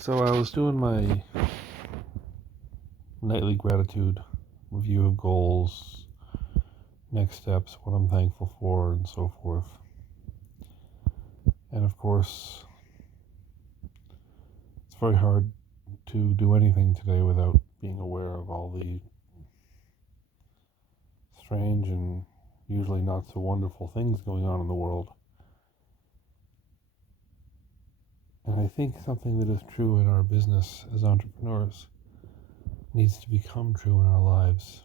So I was doing my nightly gratitude review of goals, next steps, what I'm thankful for, and so forth. And of course, it's very hard to do anything today without being aware of all the strange and usually not so wonderful things going on in the world. And I think something that is true in our business as entrepreneurs needs to become true in our lives.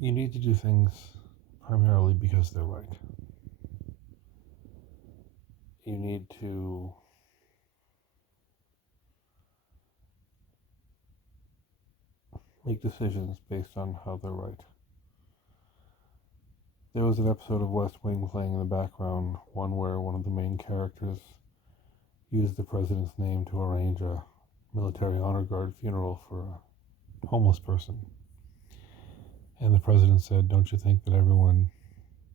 You need to do things primarily because they're right. You need to make decisions based on how they're right. There was an episode of West Wing playing in the background, one where one of the main characters used the president's name to arrange a military honor guard funeral for a homeless person. And the president said, "Don't you think that everyone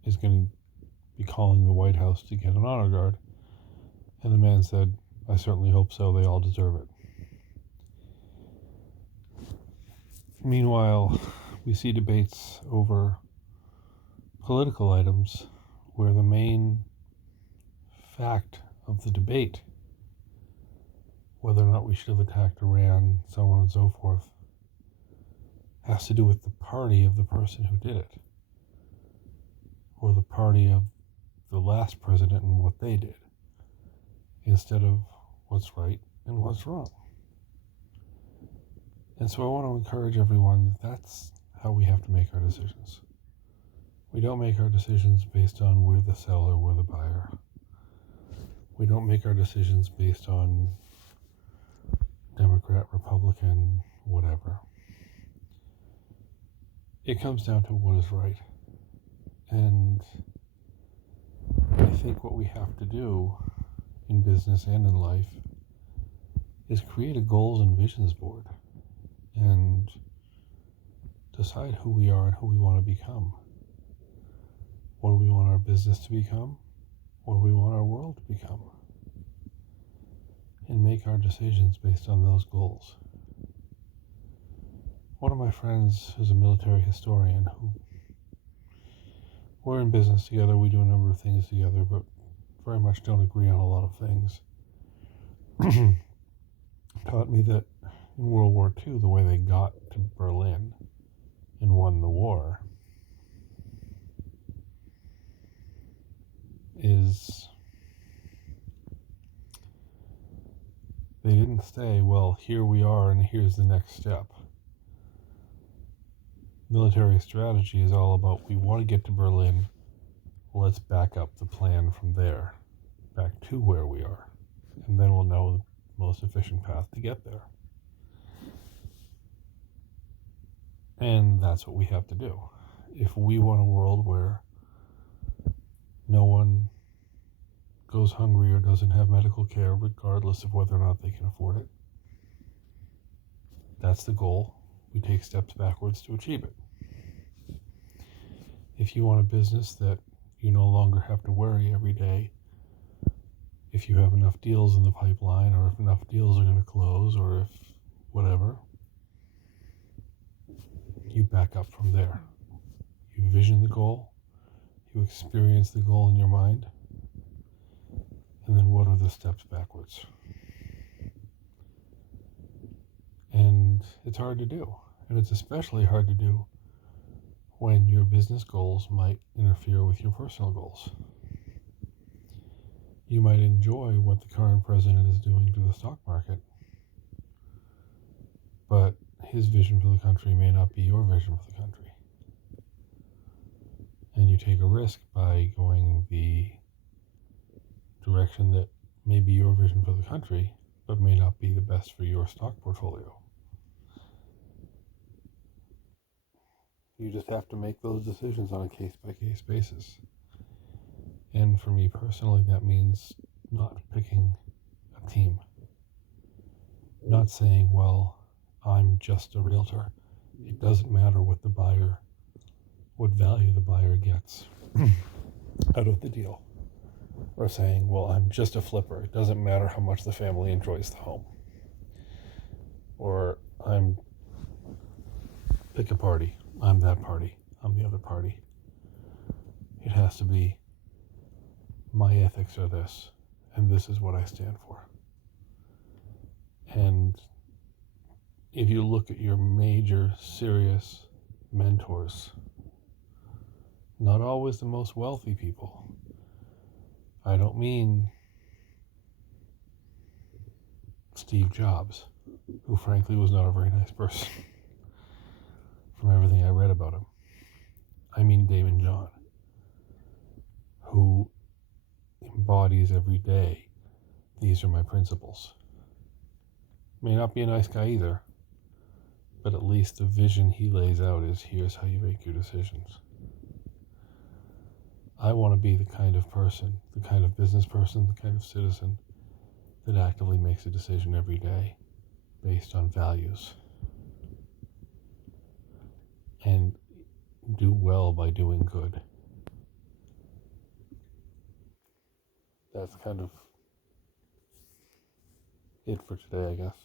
is going to be calling the White House to get an honor guard?" And the man said, "I certainly hope so. They all deserve it." Meanwhile, we see debates over political items where the main fact of the debate, whether or not we should have attacked Iran, so on and so forth, has to do with the party of the person who did it, or the party of the last president and what they did, instead of what's right and what's wrong. And so I want to encourage everyone that that's how we have to make our decisions. We don't make our decisions based on we're the seller, we're the buyer. We don't make our decisions based on Democrat, Republican, whatever. It comes down to what is right. And I think what we have to do in business and in life is create a goals and visions board and decide who we are and who we want to become. What do we want our business to become? What do we want our world to become? And make our decisions based on those goals. One of my friends is a military historian who we're in business together, we do a number of things together, but very much don't agree on a lot of things. Taught me that in World War II, the way they got to Berlin and won the war is they didn't say, well, here we are and here's the next step. Military strategy is all about, we want to get to Berlin, let's back up the plan from there, back to where we are, and then we'll know the most efficient path to get there. And that's what we have to do. If we want a world where no one goes hungry or doesn't have medical care, regardless of whether or not they can afford it, that's the goal. We take steps backwards to achieve it. If you want a business that you no longer have to worry every day if you have enough deals in the pipeline, or if enough deals are going to close, or if whatever, you back up from there. You vision the goal, you experience the goal in your mind, and then what are the steps backwards? And it's hard to do. And it's especially hard to do when your business goals might interfere with your personal goals. You might enjoy what the current president is doing to the stock market, but his vision for the country may not be your vision for the country. And you take a risk by going the direction that may be your vision for the country, but may not be the best for your stock portfolio. You just have to make those decisions on a case-by-case basis. And for me personally, that means not picking a team. Not saying, well, I'm just a realtor. It doesn't matter what value the buyer gets out of the deal. or saying, well, I'm just a flipper. It doesn't matter how much the family enjoys the home. Or I'm pick a party. I'm that party. I'm the other party. It has to be my ethics are this, and this is what I stand for. And if you look at your major serious mentors, not always the most wealthy people. I don't mean Steve Jobs, who frankly was not a very nice person from everything I read about him. I mean Daymond John, who embodies every day, these are my principles. May not be a nice guy either, but at least the vision he lays out is, here's how you make your decisions. I want to be the kind of person, the kind of business person, the kind of citizen that actively makes a decision every day based on values and do well by doing good. That's kind of it for today, I guess.